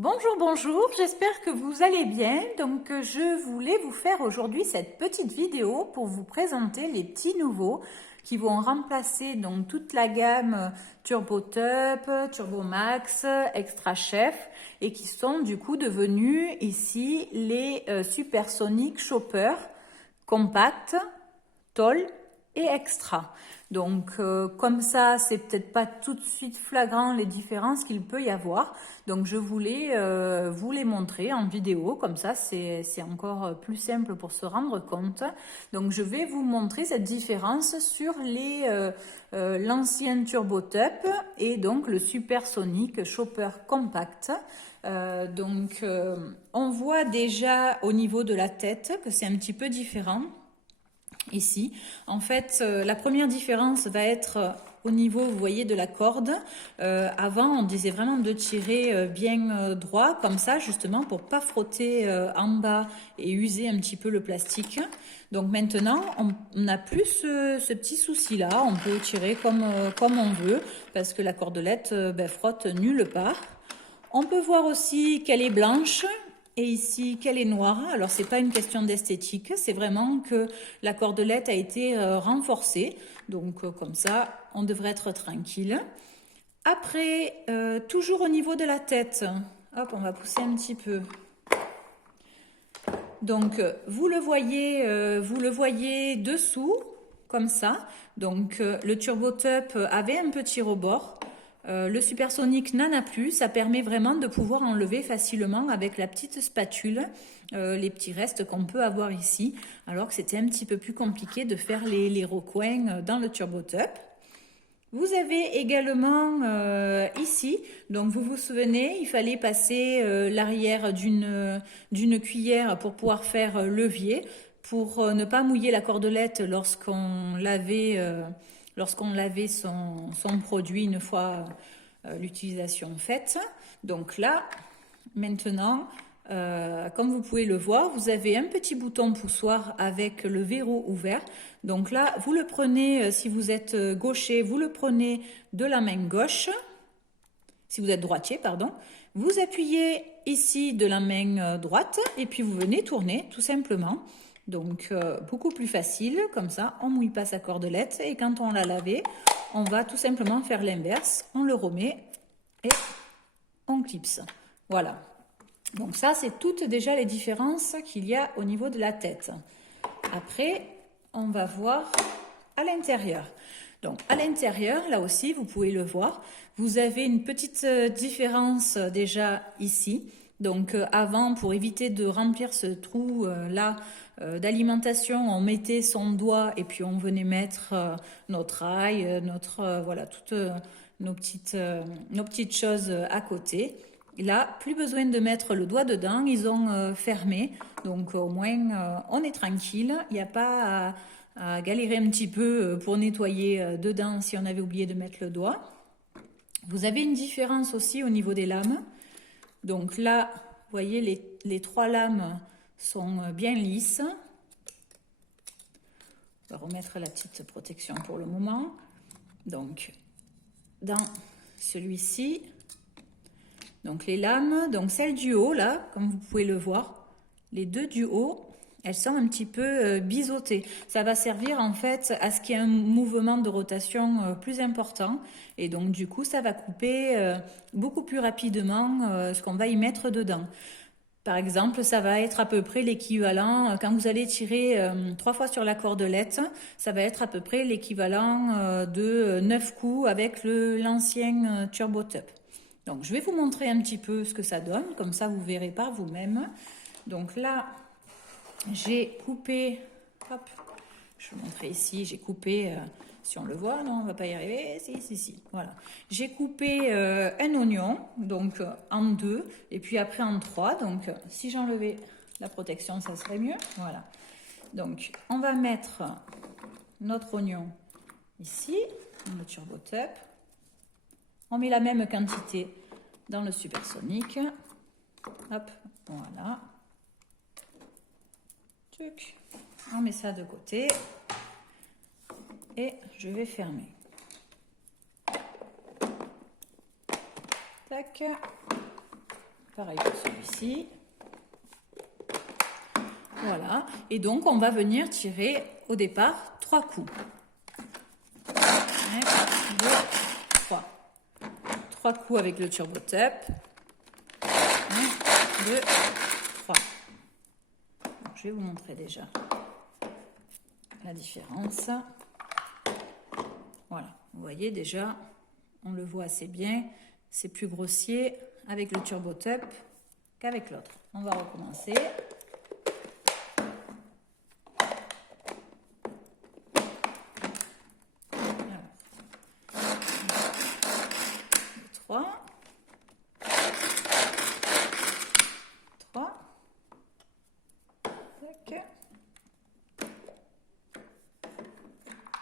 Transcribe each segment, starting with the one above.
Bonjour, bonjour, j'espère que vous allez bien. Donc, je voulais vous faire aujourd'hui cette petite vidéo pour vous présenter les petits nouveaux qui vont remplacer donc toute la gamme Turbo Top, Turbo Max, Extra Chef et qui sont du coup devenus ici les Supersonic Chopper Compact, Tall et Extra. Donc comme ça, c'est peut-être pas tout de suite flagrant les différences qu'il peut y avoir. Donc je voulais vous les montrer en vidéo, comme ça c'est encore plus simple pour se rendre compte. Donc je vais vous montrer cette différence sur l'ancien Turbo Top et donc le Supersonic Chopper Compact. On voit déjà au niveau de la tête que c'est un petit peu différent. Ici, en fait, la première différence va être au niveau, vous voyez, de la corde. Avant, on disait vraiment de tirer bien droit, comme ça, justement, pour pas frotter en bas et user un petit peu le plastique. Donc maintenant, on n'a plus ce petit souci-là. On peut tirer comme on veut, parce que la cordelette frotte nulle part. On peut voir aussi qu'elle est blanche. Et ici, qu'elle est noire. Alors, c'est pas une question d'esthétique, c'est vraiment que la cordelette a été renforcée. Donc, comme ça, on devrait être tranquille. Après, toujours au niveau de la tête, hop, on va pousser un petit peu. Donc, vous le voyez dessous, comme ça. Donc, le Turbo Top avait un petit rebord. Le Supersonic n'en a plus, ça permet vraiment de pouvoir enlever facilement avec la petite spatule les petits restes qu'on peut avoir ici, alors que c'était un petit peu plus compliqué de faire les recoins dans le Turbo Top. Vous avez également ici, donc vous vous souvenez, il fallait passer l'arrière d'une cuillère pour pouvoir faire levier, pour ne pas mouiller la cordelette lorsqu'on lavait son produit une fois l'utilisation faite. Donc là, maintenant, comme vous pouvez le voir, vous avez un petit bouton poussoir avec le verrou ouvert. Donc là, vous le prenez, si vous êtes gaucher, vous le prenez de la main gauche. Si vous êtes droitier, pardon. Vous appuyez ici de la main droite et puis vous venez tourner tout simplement. Donc beaucoup plus facile, comme ça on ne mouille pas sa cordelette et quand on l'a lavé, on va tout simplement faire l'inverse, on le remet et on clipse. Voilà. Donc ça c'est toutes déjà les différences qu'il y a au niveau de la tête. Après, on va voir à l'intérieur. Donc à l'intérieur, là aussi, vous pouvez le voir, vous avez une petite différence déjà ici. Donc avant, pour éviter de remplir ce trou là d'alimentation, on mettait son doigt et puis on venait mettre notre ail, voilà, toutes nos petites choses à côté. Là, plus besoin de mettre le doigt dedans, ils ont fermé, donc au moins on est tranquille, il n'y a pas à galérer un petit peu pour nettoyer dedans si on avait oublié de mettre le doigt. Vous avez une différence aussi au niveau des lames. Donc là, vous voyez, les trois lames sont bien lisses. On va remettre la petite protection pour le moment. Donc, dans celui-ci, donc les lames, donc celle du haut là, comme vous pouvez le voir, les deux du haut, elles sont un petit peu biseautées. Ça va servir en fait à ce qu'il y ait un mouvement de rotation plus important et donc du coup ça va couper beaucoup plus rapidement ce qu'on va y mettre dedans. Par exemple, ça va être à peu près l'équivalent, quand vous allez tirer 3 fois sur la cordelette, ça va être à peu près l'équivalent de 9 coups avec l'ancien Turbo Top. Donc je vais vous montrer un petit peu ce que ça donne, comme ça vous verrez par vous-même. Donc là, j'ai coupé, hop, je vais vous montrer ici, j'ai coupé, si on le voit, non, on va pas y arriver, si, voilà. J'ai coupé un oignon, donc en deux, et puis après en trois, donc si j'enlevais la protection, ça serait mieux, voilà. Donc on va mettre notre oignon ici, dans le Turbo Top. On met la même quantité dans le Supersonic. Hop, voilà. On met ça de côté. Et je vais fermer. Tac. pareil pour celui-ci. Voilà, et donc on va venir tirer au départ 3 coups. 1, 2, 3. 3 coups avec le Turbo Top. 1, 2, 3. Donc, je vais vous montrer déjà la différence. Voilà, vous voyez déjà, on le voit assez bien, c'est plus grossier avec le Turbo Top qu'avec l'autre. On va recommencer. Alors, 3. Tac.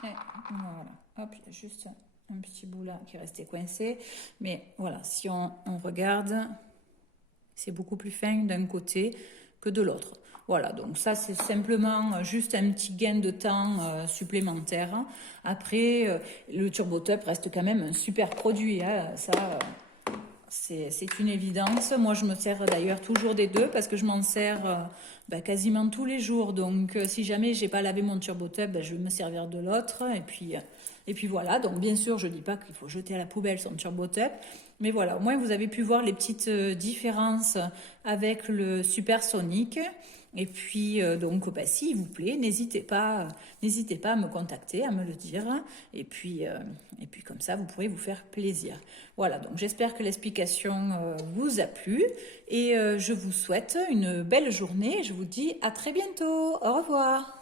Et voilà, hop, il y a juste un petit bout là qui est resté coincé. Mais voilà, si on regarde, c'est beaucoup plus fin d'un côté que de l'autre. Voilà, donc ça c'est simplement juste un petit gain de temps supplémentaire. Après, le Turbo Top reste quand même un super produit. Hein. Ça, c'est une évidence. Moi, je me sers d'ailleurs toujours des deux parce que je m'en sers quasiment tous les jours. Donc, si jamais j'ai pas lavé mon Turbo Top, je vais me servir de l'autre. Et puis voilà. Donc, bien sûr, je dis pas qu'il faut jeter à la poubelle son Turbo Top. Mais voilà, au moins, vous avez pu voir les petites différences avec le Supersonic. Et puis, donc, s'il vous plaît, n'hésitez pas à me contacter, à me le dire. Et puis comme ça, vous pourrez vous faire plaisir. Voilà, donc j'espère que l'explication vous a plu. Et je vous souhaite une belle journée. Je vous dis à très bientôt. Au revoir.